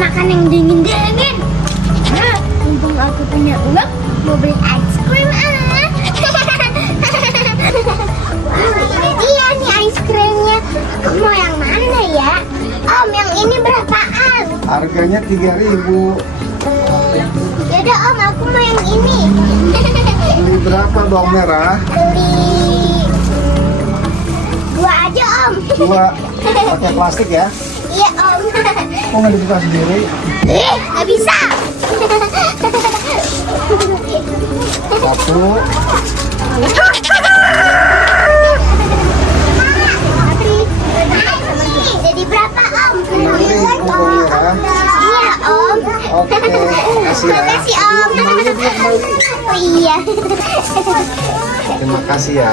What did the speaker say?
makan yang dingin-dingin. Mumpung aku punya uang, mau beli es krim Ini dia nih es krimnya. Aku mau yang mana ya? Om, yang ini berapaan? Harganya 3.000. Yaudah Om, aku mau yang ini. Beli berapa bawang merah? Beli 2 aja Om. 2. Pakai plastik ya? Iya Om. Kok nggak dibuka sendiri? Nggak bisa. 1. Jadi berapa Om? 6.000 bawang merah. Iya Om. Oke, makasih ya. Makasih Om. Kembali dia kembali. Oh iya. Terima kasih ya.